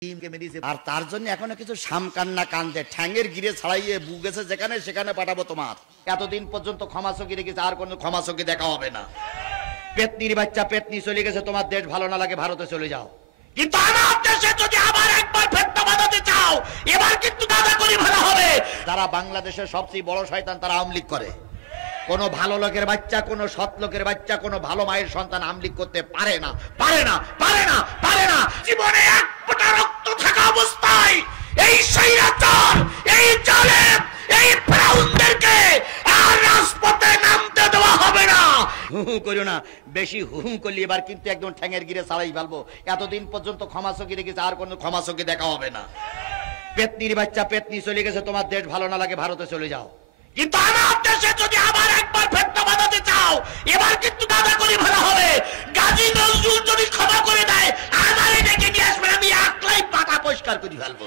আর তার জন্য এখনো কিছু সামকান্না কান্দে ঠ্যাঙ্গের গিরে ছাড়াইয়ে বুগেছে যেখানে সেখানে পাঠাবো তোমার। এতদিন পর্যন্ত ক্ষমা চোখে রেখেছে, আর কোনো ক্ষমা চোখে দেখা হবে না। পেতনির বাচ্চা পেতনি চলে গেছে, তোমার দেশ ভালো না লাগে ভারতে চলে যাও, কিন্তু আমার দেশে যদি আবার একবার ফেটটা বাঁধাতে চাও এবার কিন্তু দাদা করি ভালো হবে। যারা বাংলাদেশের সবচেয়ে বড় শয়তান তারা আওয়ামী লীগ করে। কোন ভালো লোকের বাচ্চা, কোন সৎ লোকের বাচ্চা, কোন ভালো মায়ের সন্তান আওয়ামী লীগ করতে পারে না, পারে না, পারে না, পারে না। জীবনে এক ফোঁটা রক্ত থাকা অবস্থায় এই স্বৈরাচার, এই জালেম, এই ফেরাউনদেরকে আর রাজপথে নামতে দেওয়া হবে না। হু হু করিও না, বেশি হু হু করলে এবার কিন্তু একদম ঠ্যাঙের গিরে ছাড়াই ফেলবো। এতদিন পর্যন্ত ক্ষমা চোখে রেখেছে, আর কোনো ক্ষমা চোখে দেখা হবে না। পেতনির বাচ্চা পেতনি চলে গেছে, তোমার দেশ ভালো না লাগে ভারতে চলে যাও, কিন্তু আমার দেশে যদি আবার একবার ফেটটা বাঁধাতে চাও এবার কিন্তু দাদা করি ভালো হবে। গাজী নজরুল যদি ক্ষমা করে দেয় আমারে ডেকে নিয়ে আসবেন, আমি একলাই পাকা পরিষ্কার করে ফেলবো।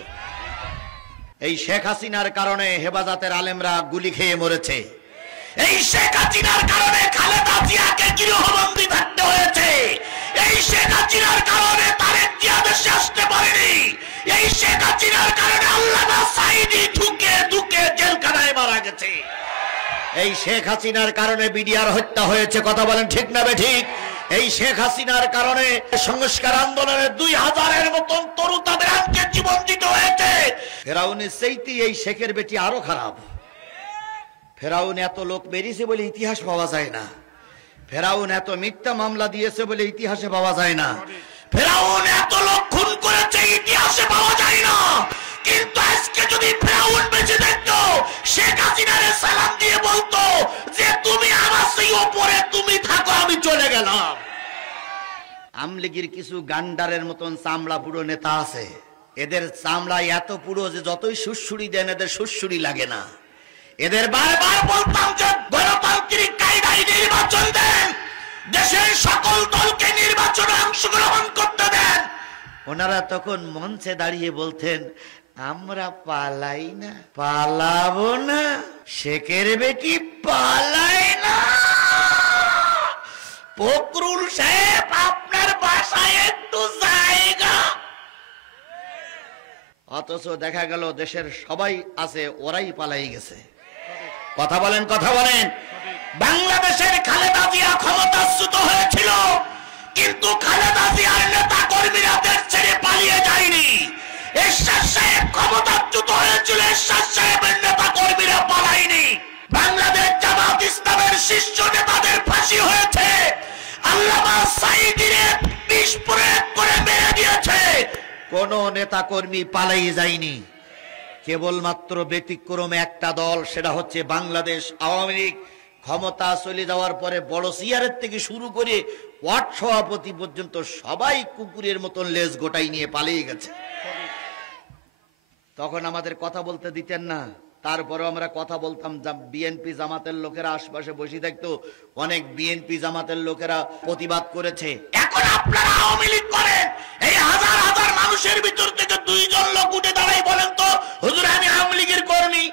এই শেখ হাসিনার কারণে হেফাজতের আলেমরা গুলি খেয়ে মরেছে। এই শেখ হাসিনার কারণে খালেদা জিয়াকে গৃহবন্দী থাকতে হয়েছে। এই শেখ হাসিনার কারণে তারেক জিয়া দেশে আসতে পারেনি। এই শেখ হাসিনার কারণে আল্লামা সাঈদী ঢুকে ঢুকে জেলখানায় মারা গেছে। এই শেখ হাসিনার কারণে বিডিআর হত্যা হয়েছে, কথা বলেন ঠিক না বেঠিক? এই শেখ হাসিনার কারণে সংস্কার আন্দোলনে 2000-এর মতন তরু তাদের আজকে জীবন দিতে হয়েছে। ফেরাউনের চাইতে এই শেখের বেটি আরো খারাপ। ফেরাউন এত লোক বেরিয়েছে বলে ইতিহাস পাওয়া যায় না। ফেরাউন এত মিথ্যা মামলা দিয়েছে বলে ইতিহাসে পাওয়া যায় না। ফেরাউন এত লোক খুন করেছে ইতিহাসে পাওয়া যায় না। কিন্তু আজকে যদি ফেরাউন বেঁচে থাকতো শেখ হাসিনারে সালাম দিয়ে বলতো যে তুমি আমার সেই উপরে তুমি থাকো, আমি চলে গেলাম। আওয়ামী লীগের কিছু গান্ডারের মতন চামড়া পুরো নেতা আছে, এদের চামড়া এত পুরো যে যতই সুড়সুড়ি দেন এদের সুড়সুড়ি লাগে না। এদের বারবার বলতাম যে গণতান্ত্রিক কায়দায় নির্বাচন দেন, দেশের সকল দলকে নির্বাচনে অংশগ্রহণ করতে দেন। ওনারা তখন মঞ্চে দাঁড়িয়ে বলতেন আমরা পালাই না, পালাবো না, শেখের বেটি পালাই না। ফখরুল সাহেব আপনার বাসায় একটু জায়গা। অথচ দেখা গেল দেশের সবাই আছে, ওরাই পালাই গেছে। কথা বলেন, কথা বলেন। বাংলাদেশের খালেদা জিয়া ক্ষমতাচ্যুত হয়েছিল, কিন্তু খালেদা জিয়ার নেতা কর্মীরা দেশ ছেড়ে পালিয়ে যায়নি। এরশাদ সাহেব ক্ষমতাচ্যুত হয়েছিল, এরশাদ সাহেবের নেতা কর্মীরা পালায়নি। বাংলাদেশ জামাত ইসলামের শীর্ষ নেতাদের ফাঁসি হয়েছে, আল্লামা সাঈদীরে বিষ প্রয়োগ করে মেরে দিয়েছে। কোন নেতা কর্মী পালাই যায়নি। কেবলমাত্র ব্যতিক্রমে একটা দল, সেটা হচ্ছে বাংলাদেশ আওয়ামী লীগ। ক্ষমতা চলে যাওয়ার পরে বড় সিয়ারের থেকে শুরু করে ওয়ার্ড সভাপতি পর্যন্ত সবাই কুকুরের মতন লেজ গোটাই নিয়ে পালিয়ে গেছে। তখন আমাদের কথা বলতে দিতেন না, তারপরেও আমরা কথা বলতাম। বিএনপি জামাতের লোকেরা আশপাশে বসে থাকতো, অনেক বিএনপি জামাতের লোকেরা প্রতিবাদ করেছে। এখন আপনারা আওয়ামী লীগ করেন, এই হাজার হাজার মানুষের ভিতর থেকে 2 জন লোক উঠে দাঁড়াই বলেন তো হুজুর আমি আওয়ামী লীগের কর্মী।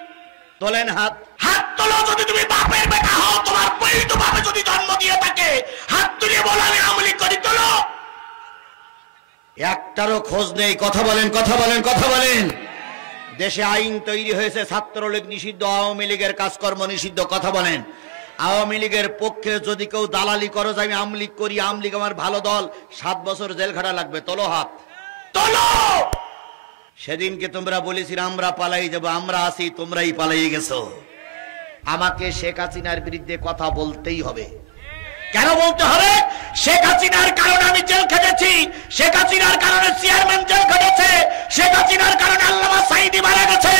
তোলেন হাত, হাত তোলো যদি তুমি বাপের বেটা হও, তোমার পৈত বাপে যদি জন্ম দিয়ে থাকে, হাত তুলে বলো আমি আওয়ামী লীগ করি, তোলো। একটারও খোঁজ নেই। কথা বলেন, কথা বলেন, কথা বলেন। দেশে আইন তৈরি হয়েছে, ছাত্রলীগ নিষিদ্ধ, আওয়ামী লীগের কাজকর্ম নিষিদ্ধ। কথা বলেন। আওয়ামী লীগের পক্ষে যদি কেউ দালালি করো যে আমি আওয়ামী লীগ করি, আওয়ামী লীগ আমার ভালো দল, 7 বছর জেল খাটা লাগবে, তোলো হাত, তোলো। সেদিনকে তোমরা বলেছিলে আমরা পালাই যাব, আমরা আছি, তোমরাই পালাই গেছো। আমাকে শেখ হাসিনার বিরুদ্ধে কথা বলতেই হবে। কেন বলতে হবে? শেখ হাসিনার কারণে আমি জেল খেটেছি, শেখ হাসিনার কারণে চেয়ারম্যান জেল খেটেছে, শেখ হাসিনার কারণে আল্লামা সাঈদী মারা গেছে,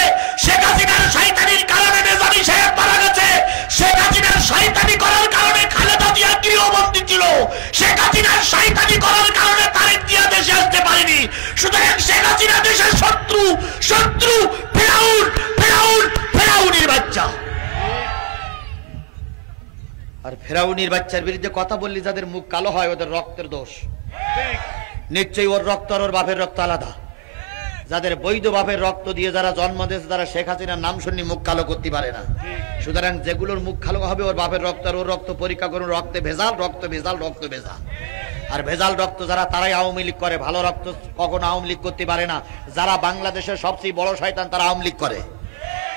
শেখ হাসিনার শয়তানির কারণে নিজামী সাহেব মারা গেছে, শেখ হাসিনার শয়তানি করার কারণে খালেদা জিয়া গৃহবন্দী ছিল, শেখ হাসিনার শয়তানি করার কারণে তারেক জিয়া দেশে আসতে পারেনি। সুতরাং শেখ হাসিনা দেশের শত্রু, শত্রু ফেরাউন, ফেরাউন, ফেরাউনের বাচ্চা। আর ফেরাউনির বাচ্চার বিরুদ্ধে কথা বললি যাদের মুখ কালো হয় ওদের রক্তের দোষ। নিশ্চয়ই ওর রক্ত আর ওর বাপের রক্ত আলাদা। যাদের বৈধ বাপের রক্ত দিয়ে যারা জন্ম দিয়েছে তারা শেখ হাসিনার নাম শুনি মুখ কালো করতে পারে না। সুতরাং যেগুলোর মুখ কালো হবে ওর বাপের রক্ত আর ওর রক্ত পরীক্ষা করুন, রক্তে ভেজাল, রক্ত ভেজাল, রক্ত ভেজাল। আর ভেজাল রক্ত যারা, তারাই আওয়ামী লীগ করে। ভালো রক্ত কখনো আওয়ামী লীগ করতে পারে না। যারা বাংলাদেশের সবচেয়ে বড় শয়তান তারা আওয়ামী লীগ করে।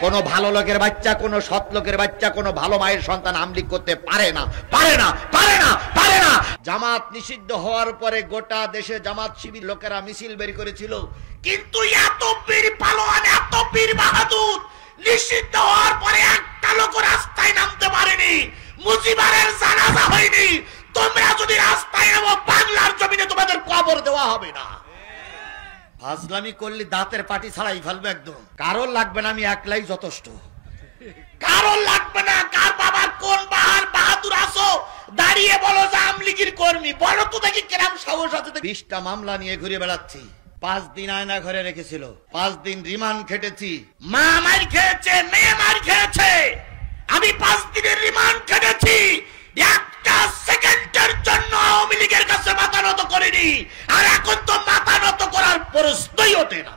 কোন ভালো লোকের বাচ্চা, কোন সৎ লোকের বাচ্চা, কোন ভালো মায়ের সন্তান আওয়ামী লীগ করতে পারে না, পারে না, পারে না, পারে না। জামাত নিষিদ্ধ হওয়ার পরে গোটা দেশে জামাত শিবির লোকেরা মিছিল বের করেছিল, কিন্তু এত বীর পালোয়ান, এত বীর বাহাদুর, নিষিদ্ধ হওয়ার পরে একটা লোক রাস্তায় নামতে পারেনি। মুজিবারের জানাজা হয়নি। তোমরা যদি রাস্তায় নামো, বাংলার জমিনে তোমাদের কবর দেওয়া হবে না। ফাজলামি করলে দাঁতের পাটি ছাড়াই ফেলবে একদম। কারণ লাগবে না, আমি একলাই যথেষ্ট। কারণ লাগবে না। কার বাবার কোন বাহাদুর আসো, দাঁড়িয়ে বলো যে আওয়ামী লীগের কর্মী, বলো তো দেখি কেরাম সাহস আছে। 20টা মামলা নিয়ে ঘুরে বেড়াচ্ছি। 5 দিন আয়না ঘরে রেখেছিল, 5 দিন রিমান্ড খেটেছি। মা মার খেয়েছে, মেয়ে মার খেয়েছে, আমি 5 দিনের রিমান্ড খেটেছি। একটা সেকেন্ডের জন্য আওয়ামী লীগের কাছে মাথা নত করিনি। আর এখন তো মাথা নত করার প্রশ্নই ওঠে না।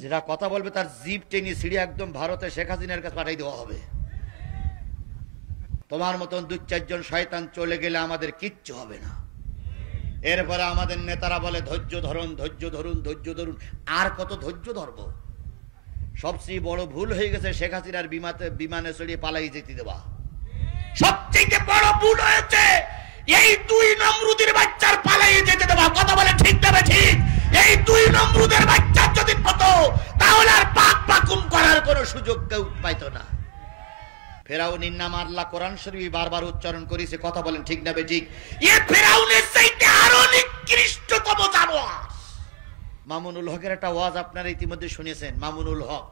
যেটা কথা বলবে তার জিভ টেনে সিঁড়ি একদম ভারতে শেখ হাসিনার কাছে পাঠিয়ে দেওয়া হবে। তোমার মতন 2-4 জন শয়তান চলে গেলে আমাদের কিচ্ছু হবে না। এরপরে আমাদের নেতারা বলে ধৈর্য ধরুন, ধৈর্য ধরুন, ধৈর্য ধরুন। আর কত ধৈর্য ধরবো? সবচেয়ে বড় ভুল হয়ে গেছে শেখ হাসিনার বিমানে চড়িয়ে পালাই যেতে দেওয়া। সবচেয়ে বড় ভুল হয়েছে এই 2 নমরুদের বাচ্চার পালাই যেতে দেওয়া। কথা বলে ঠিক দেবে ঠিক। এই 2 নমরুদের বাচ্চা যদি হতো তাহলে আর পাক পাকুম করার কোনো সুযোগ কেউ পাইতো না। ফেরাউনের নাম আল্লাহ কোরআন শরীফে বারবার উচ্চারণ করেছে। কথা বলেন ঠিক না ঠিক? এই ফেরাউনের চাইতে আরো নিকৃষ্টতম জানোয়ার। মামুনুল হকের একটা ওয়াজ আপনারা ইতিমধ্যে শুনেছেন। মামুনুল হক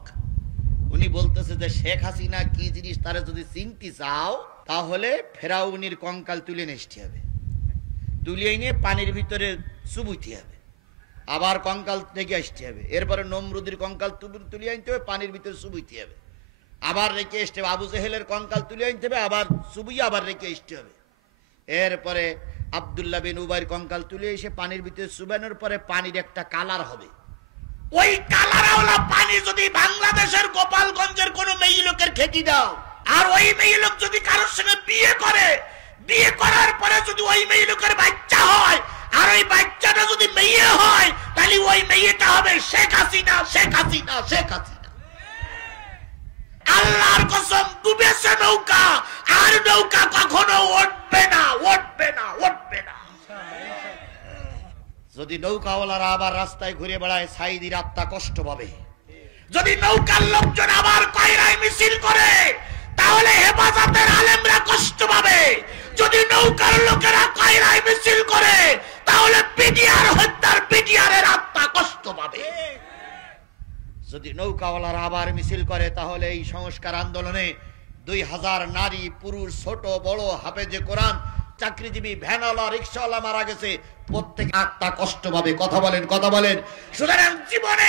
উনি বলতেছে যে শেখ হাসিনা কি জিনিস তারা যদি চিনতে চাও তাহলে ফেরাউনের কঙ্কাল তুলে নিতে হবে, তুলে এনে পানির ভিতরে চুবুইতে হবে, আবার কঙ্কাল রেখে আসতে হবে। এরপরে নমরুদের কঙ্কাল তুলে আনতে হবে, পানির ভিতরে চুবুইতে হবে, আবার রেখে আসতে হবে। আবু জেহেলের কঙ্কাল তুলে আনতে হবে, আবার চুবুইয়ে আবার রেখে আসতে হবে। এরপরে আব্দুল্লাহ বিন উবাইর কঙ্কাল তুলে এসে পানির ভিতরে চুবানোর পরে পানির একটা কালার হবে। ওই কালারওয়ালা পানি যদি বাংলাদেশের গোপালগঞ্জের কোন মেয়ে লোকের খেতে দাও, আর ওই মেয়ে লোক যদি কারোর সঙ্গে বিয়ে করে, বিয়ে করার পরে যদি ওই মেয়ে লোকের বাচ্চা হয়, আর ওই বাচ্চাটা যদি মেয়ে হয়, তাহলে ওই মেয়েটা হবে শেখ হাসিনা, শেখ হাসিনা, শেখ হাসিনা। আল্লাহর কসম, ডুবেছে নৌকা, আর নৌকা কখনো উঠবে না, উঠবে না, উঠবে না। যদি নৌকাওয়ালারা আবার রাস্তায় ঘুরে বেড়ায়, সাইদির আত্মা কষ্ট পাবে। যদি নৌকার লোকজন আবার কয়রায় মিছিল করে, তাহলে হেফাজতের আলেমরা কষ্ট পাবে। যদি নৌকার লোকেরা কয়রায় মিছিল করে, তাহলে পিডিআর হত্যার পিডিআরের আত্মা কষ্ট পাবে। যদি নৌকাওয়ালারা আবার মিছিল করে, তাহলে এই সংস্কার আন্দোলনে 2000 নারী পুরুষ, ছোট বড়, হাফেজে কোরআন, চাকরিজীবী, ভ্যানওয়ালা, রিক্সাওয়ালা মারা গেছে। প্রত্যেক আত্মা কষ্ট পাবে। কথা বলেন, কথা বলেন। সুতরাং জীবনে